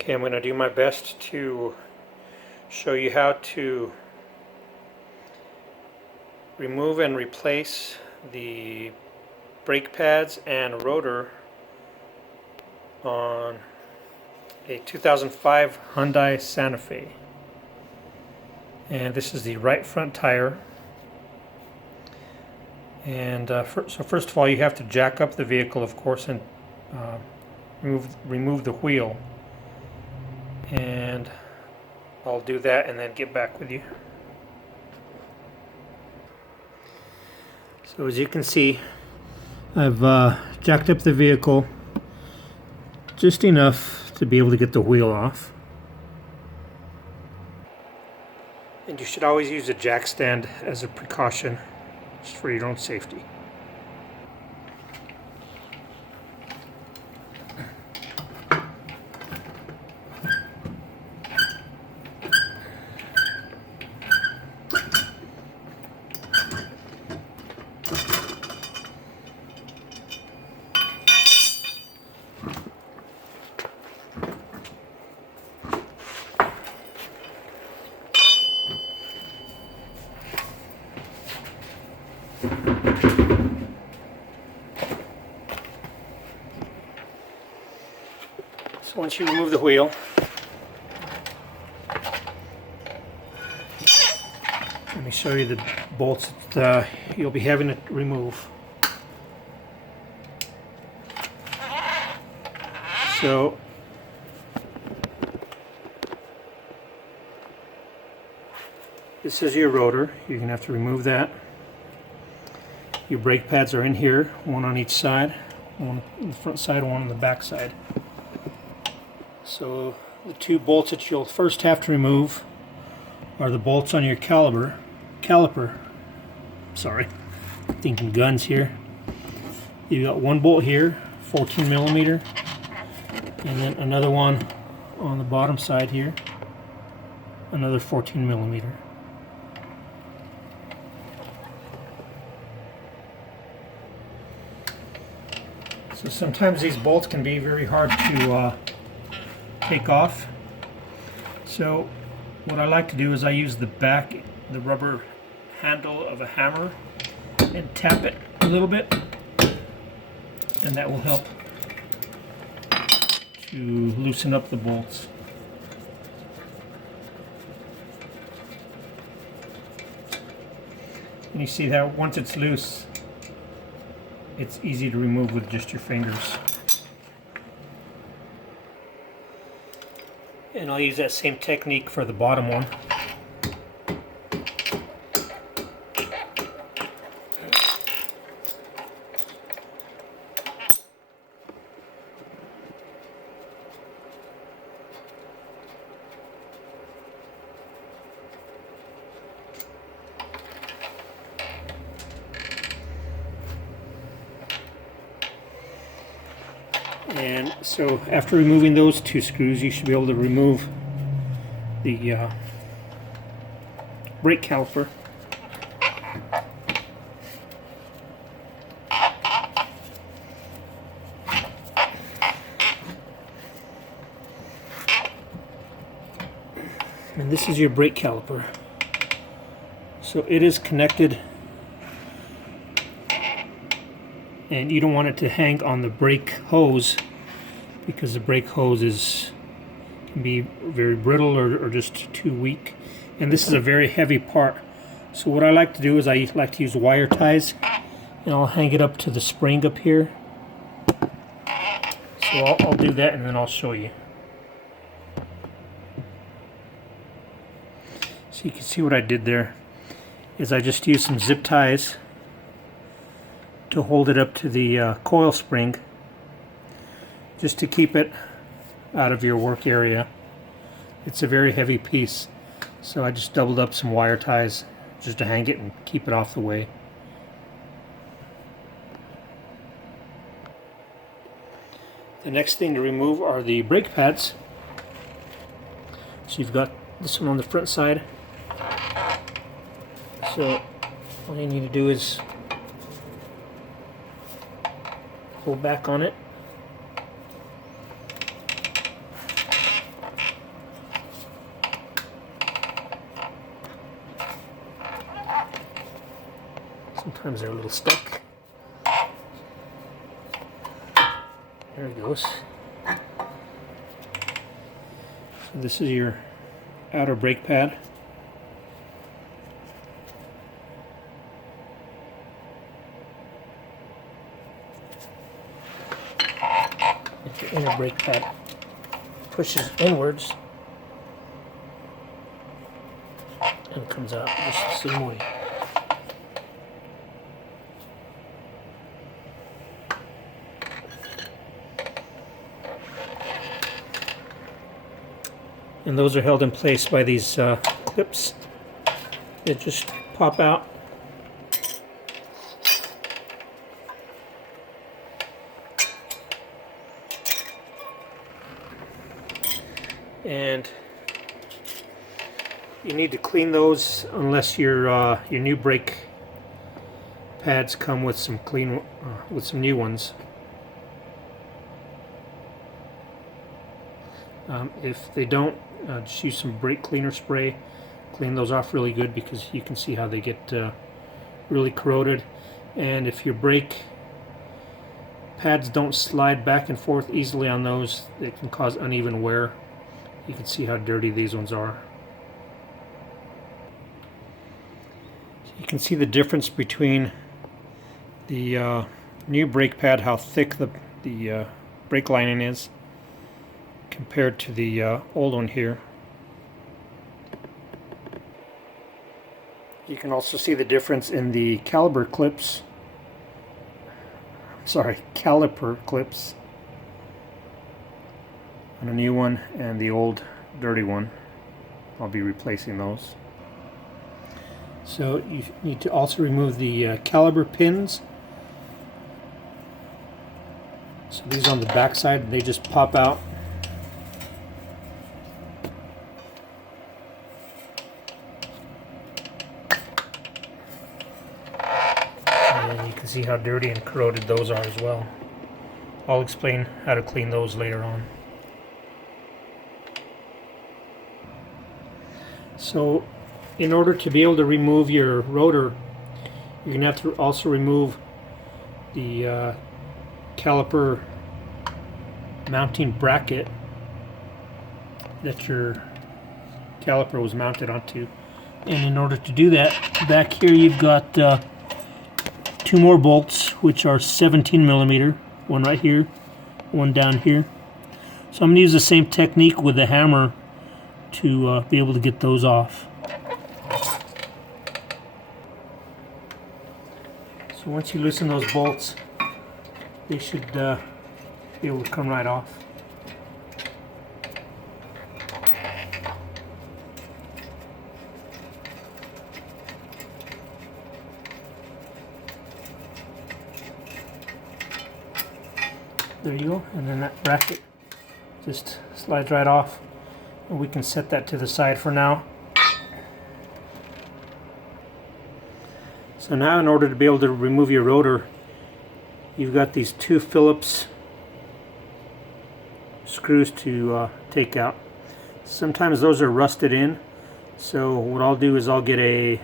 Okay, I'm going to do my best to show you how to remove and replace the brake pads and rotor on a 2005 Hyundai Santa Fe. And this is the right front tire. And so first of all, you have to jack up the vehicle, of course, and remove the wheel. And I'll do that and then get back with you. So as you can see, I've jacked up the vehicle just enough to be able to get the wheel off. And you should always use a jack stand as a precaution, just for your own safety. So once you remove the wheel, let me show you the bolts that you'll be having to remove. So this is your rotor. You're going to have to remove that. Your brake pads are in here, one on each side, one on the front side, one on the back side. So the two bolts that you'll first have to remove are the bolts on your caliper. Sorry, thinking guns here. You've got one bolt here, 14 millimeter, and then another one on the bottom side here, another 14 millimeter. So sometimes these bolts can be very hard to take off. So what I like to do is I use the rubber handle of a hammer and tap it a little bit, and that will help to loosen up the bolts. And you see that once it's loose, it's easy to remove with just your fingers. And I'll use that same technique for the bottom one. And so after removing those two screws, you should be able to remove the brake caliper. And this is your brake caliper. So it is connected, and you don't want it to hang on the brake hose, because the brake hose can be very brittle or just too weak. And this is a very heavy part. So what I like to do is I like to use wire ties, and I'll hang it up to the spring up here. So I'll do that and then I'll show you. So you can see what I did there is I just used some zip ties to hold it up to the coil spring, just to keep it out of your work area. It's a very heavy piece, so I just doubled up some wire ties just to hang it and keep it off the way. The next thing to remove are the brake pads. So you've got this one on the front side. So all you need to do is pull back on it, Sometimes they're a little stuck. There it goes. So this is your outer brake pad. If your inner brake pad pushes inwards and comes out just the same way. And those are held in place by these clips that just pop out. And you need to clean those unless your new brake pads come with some with some new ones. If they don't, just use some brake cleaner spray. Clean those off really good because you can see how they get really corroded. And if your brake pads don't slide back and forth easily on those, it can cause uneven wear. You can see how dirty these ones are. So you can see the difference between the new brake pad, how thick the brake lining is compared to the old one here. You can also see the difference in the caliper clips on a new one and the old dirty one. I'll be replacing those. So you need to also remove the caliper pins. So these on the back side, they just pop out. And you can see how dirty and corroded those are as well. I'll explain how to clean those later on. So in order to be able to remove your rotor, you're going to have to also remove the caliper mounting bracket that your caliper was mounted onto. And in order to do that, back here you've got two more bolts, which are 17 millimeter, one right here, one down here. So I'm going to use the same technique with the hammer to be able to get those off. So once you loosen those bolts, they should be able to come right off. There you go, and then that bracket just slides right off. And we can set that to the side for now. So now in order to be able to remove your rotor, you've got these two Phillips screws to take out. Sometimes those are rusted in, so what I'll do is I'll get a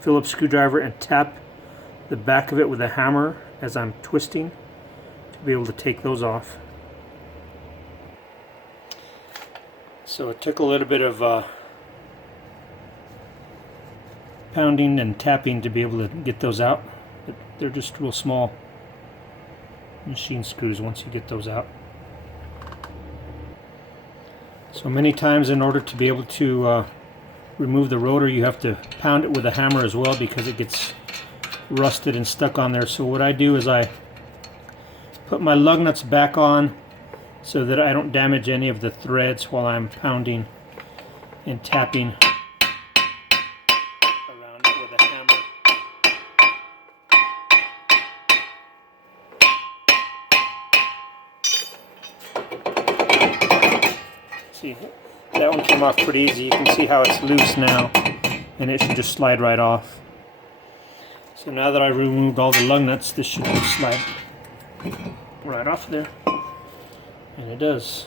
Phillips screwdriver and tap the back of it with a hammer as I'm twisting to be able to take those off. So it took a little bit of pounding and tapping to be able to get those out, but they're just real small machine screws once you get those out. So many times in order to be able to remove the rotor, you have to pound it with a hammer as well because it gets rusted and stuck on there. So what I do is I put my lug nuts back on so that I don't damage any of the threads while I'm pounding and tapping around it with a hammer. See, that one came off pretty easy. You can see how it's loose now, and it should just slide right off. So now that I removed all the lug nuts, this should just slide right off there. And it does.